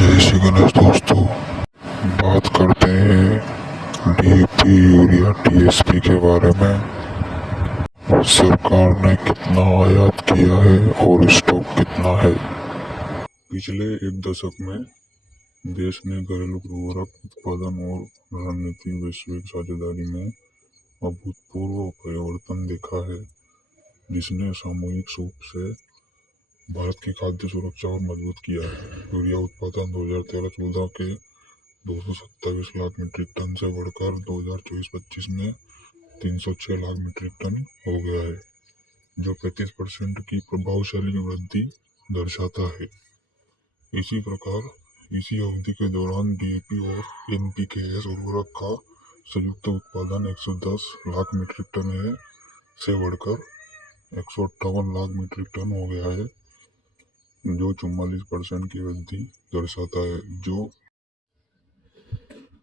जय श्री गणेश दोस्तों। बात करते हैं डीएपी यूरिया टीएसपी के बारे में। सरकार ने कितना आयात किया है और स्टॉक कितना है। पिछले एक दशक में देश ने घरेलू उर्वरक उत्पादन और रणनीति वैश्विक साझेदारी में अभूतपूर्व परिवर्तन देखा है, जिसने सामूहिक रूप से भारत की खाद्य सुरक्षा और मजबूत किया है। यूरिया उत्पादन 2013-14 के 227 लाख मीट्रिक टन से बढ़कर 2024-25 में 306 लाख मीट्रिक टन हो गया है, जो 35% की प्रभावशाली वृद्धि दर्शाता है। इसी प्रकार इसी अवधि के दौरान डीएपी और एनपीकेएस उर्वरक का संयुक्त उत्पादन 110 लाख मीट्रिक टन है से बढ़कर 158 लाख मीट्रिक टन हो गया है, जो 44% की वृद्धि दर्शाता है। जो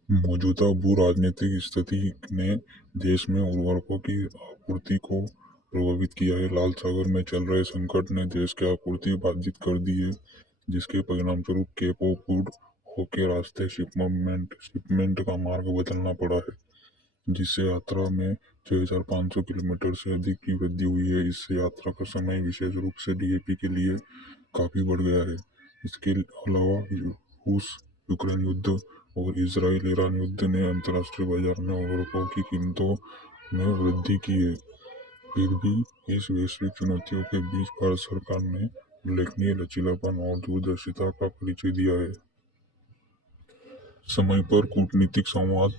मौजूदा भू राजनीतिक स्थिति ने देश में उर्वरकों की आपूर्ति को प्रभावित किया है। लाल सागर में चल रहे संकट ने देश की आपूर्ति बाधित कर दी है, जिसके परिणामस्वरूप केप ऑफ गुड होके रास्ते शिपमेंट का मार्ग बदलना पड़ा है, जिससे यात्रा में 6500 किलोमीटर से अधिक की वृद्धि हुई है। इससे यात्रा का समय विशेष रूप से डीएपी के लिए काफी बढ़ गया है। इसके अलावा रूस यूक्रेन युद्ध और इजराइल ईरान युद्ध ने अंतर्राष्ट्रीय बाजार में उर्वरकों की कीमतों में वृद्धि की है। फिर भी इस वैश्विक चुनौतियों के बीच भारत सरकार ने उल्लेखनीय लचीलापन और दूरदर्शिता का परिचय दिया है। समय पर कूटनीतिक संवाद,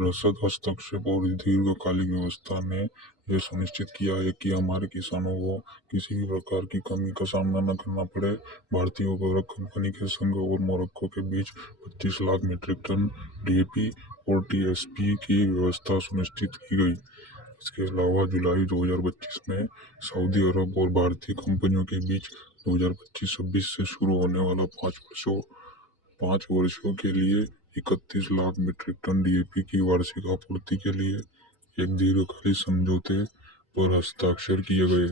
रसद हस्तक्षेप और दीर्घकालिक व्यवस्था ने यह सुनिश्चित किया है कि हमारे किसानों को किसी भी प्रकार की कमी का सामना न करना पड़े। भारतीय उर्वरक कंपनी के संघ और मोरक्को के बीच 25 लाख मीट्रिक टन डीएपी और टीएसपी की व्यवस्था सुनिश्चित की गई। इसके अलावा जुलाई 2025 में सऊदी अरब और भारतीय कंपनियों के बीच 2025-26 से शुरू होने वाला 5 वर्षों के लिए 31 लाख मीट्रिक टन डीएपी की वार्षिक आपूर्ति के लिए एक दीर्घकालिक समझौते पर हस्ताक्षर किए गए।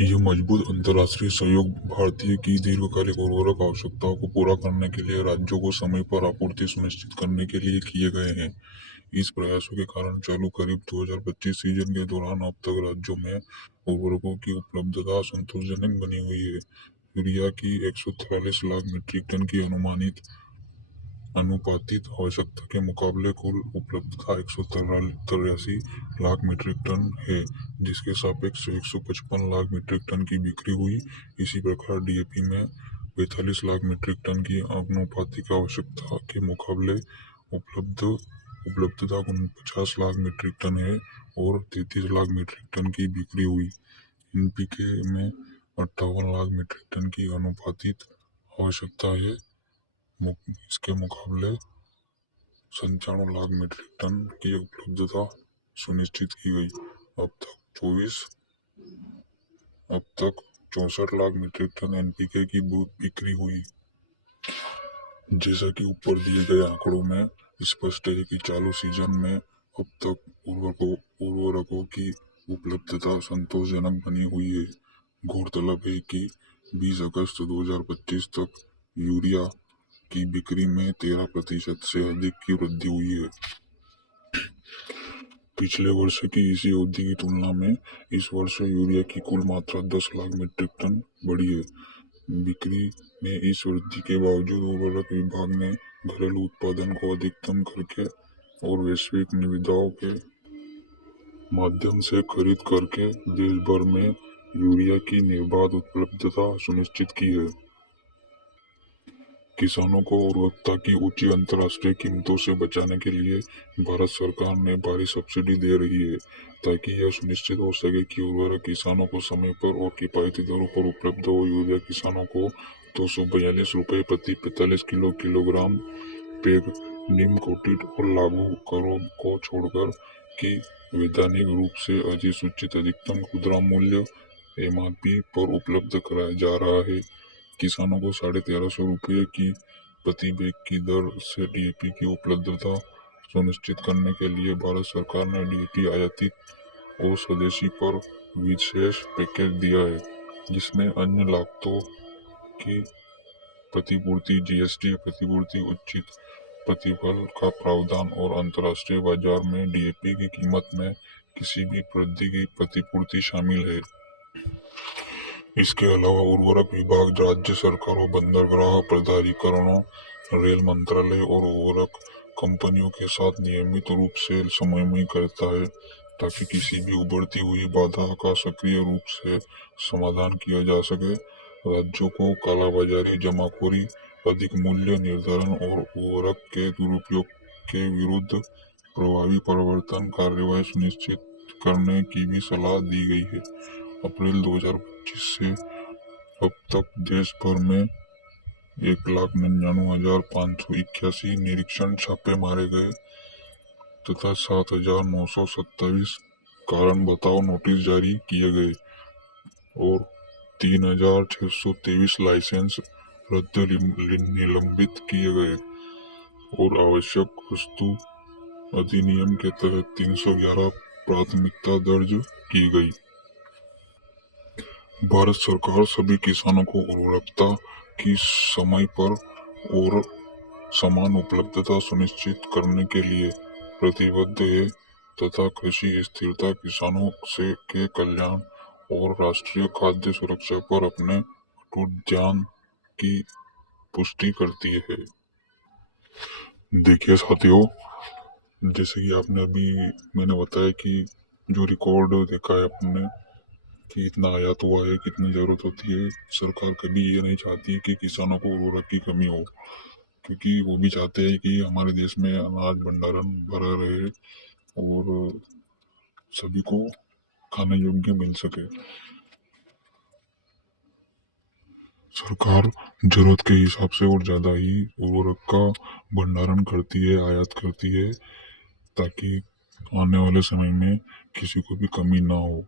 यह मजबूत अंतर्राष्ट्रीय सहयोग भारतीय की दीर्घकालिक उर्वरक आवश्यकताओं को पूरा करने के लिए राज्यों को समय पर आपूर्ति सुनिश्चित करने के लिए किए गए हैं। इस प्रयासों के कारण चालू खरीफ 2025 सीजन के दौरान अब तक राज्यों में उर्वरकों की उपलब्धता संतोषजनक बनी हुई है। यूरिया की 143 लाख मीट्रिक टन की अनुपातित आवश्यकता के मुकाबले कुल उपलब्धता 183 लाख मीट्रिक टन है, जिसके सापेक्ष 155 लाख मीट्रिक टन की बिक्री हुई। इसी प्रकार डीएपी में 45 लाख मीट्रिक टन की अनुपातिक आवश्यकता के मुकाबले उपलब्धता 49 लाख मीट्रिक टन है और 33 लाख मीट्रिक टन की बिक्री हुई। एनपीके में 58 लाख मीट्रिक टन की अनुपातित आवश्यकता है, इसके मुकाबले 97 लाख मीट्रिक टन की उपलब्धता सुनिश्चित की गई। अब तक 64 लाख मीट्रिक टन एनपीके की बिक्री हुई। जैसा कि ऊपर दिए गए आंकड़ों में स्पष्ट है कि चालू सीजन में अब तक उर्वरकों की उपलब्धता संतोषजनक बनी हुई है। गौरतलब है कि 20 अगस्त 2025 तक यूरिया की बिक्री में 13% से अधिक की वृद्धि हुई है। पिछले वर्ष की इसी अवधि की तुलना में इस वर्ष यूरिया की कुल मात्रा 10 लाख मीट्रिक टन बढ़ी है। बिक्री में इस वृद्धि के बावजूद उर्वरक विभाग ने घरेलू उत्पादन को अधिकतम करके और वैश्विक निविदाओं के माध्यम से खरीद करके देश भर में यूरिया की निर्बाध उपलब्धता सुनिश्चित की है। किसानों को उर्वरकता की ऊंची अंतर्राष्ट्रीय कीमतों से बचाने के लिए भारत सरकार ने भारी सब्सिडी दे रही है, ताकि यह सुनिश्चित हो सके कि उर्वरक किसानों को समय पर और किफायती दरों पर उपलब्ध हो। यूरिया किसानों को 242 रुपये प्रति 45 किलोग्राम बैग नीम कोटेड और लागू करों को छोड़कर की वैधानिक रूप से अधिसूचित अधिकतम खुदरा मूल्य एमआरपी पर उपलब्ध कराया जा रहा है। किसानों को 1350 रुपये की प्रति बैग की दर से डीएपी की उपलब्धता सुनिश्चित करने के लिए भारत सरकार ने डीएपी आयातित और स्वदेशी पर विशेष पैकेज दिया है, जिसमें अन्य लागतों की प्रतिपूर्ति, जीएसटी प्रतिपूर्ति, उचित प्रतिफल का प्रावधान और अंतर्राष्ट्रीय बाजार में डीएपी की कीमत में किसी भी वृद्धि की प्रतिपूर्ति शामिल है। इसके अलावा उर्वरक विभाग राज्य सरकारों, बंदरगाह प्राधिकरणों, रेल मंत्रालय और उर्वरक कंपनियों के साथ नियमित रूप से समन्वय करता है ताकि किसी भी उभरती हुई बाधा का सक्रिय रूप से समाधान किया जा सके। राज्यों को कालाबाजारी, जमाखोरी, अधिक मूल्य निर्धारण और उर्वरक के दुरुपयोग के विरुद्ध प्रभावी प्रवर्तन कार्रवाई सुनिश्चित करने की भी सलाह दी गई है। अप्रैल 2025 से अब तक देश भर में 1,99,581 निरीक्षण छापे मारे गए तथा 7,927 कारण बताओ नोटिस जारी किए गए और 3,623 लाइसेंस रद्द निलंबित किए गए और आवश्यक वस्तु अधिनियम के तहत 311 प्राथमिकता दर्ज की गई। भारत सरकार सभी किसानों को उर्वरकता की समय पर और समान उपलब्धता सुनिश्चित करने के लिए प्रतिबद्ध है तथा कृषि स्थिरता, किसानों से के कल्याण और राष्ट्रीय खाद्य सुरक्षा पर अपने अटूट ध्यान की पुष्टि करती है। देखिए साथियों, जैसे कि आपने अभी मैंने बताया कि जो रिकॉर्ड देखा है आपने कि इतना आयात हुआ है, कितनी जरूरत होती है। सरकार कभी ये नहीं चाहती कि किसानों को उर्वरक की कमी हो, क्योंकि वो भी चाहते हैं कि हमारे देश में अनाज भंडारण भरा रहे और सभी को खाने योग्य मिल सके। सरकार जरूरत के हिसाब से और ज़्यादा ही उर्वरक का भंडारण करती है, आयात करती है, ताकि आने वाले समय में किसी को भी कमी ना हो।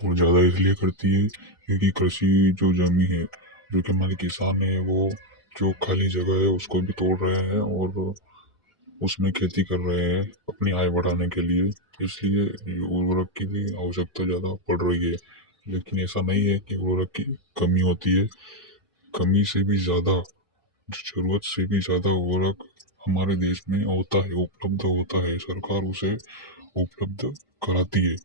और ज़्यादा इसलिए करती है क्योंकि कृषि जो जमी है, जो कि हमारे किसान है, वो जो खाली जगह है उसको भी तोड़ रहे हैं और उसमें खेती कर रहे हैं अपनी आय बढ़ाने के लिए। इसलिए उर्वरक की भी आवश्यकता ज़्यादा पड़ रही है। लेकिन ऐसा नहीं है कि उर्वरक की कमी होती है। कमी से भी ज़्यादा, जरूरत से भी ज़्यादा उर्वरक हमारे देश में होता है, उपलब्ध होता है। सरकार उसे उपलब्ध कराती है।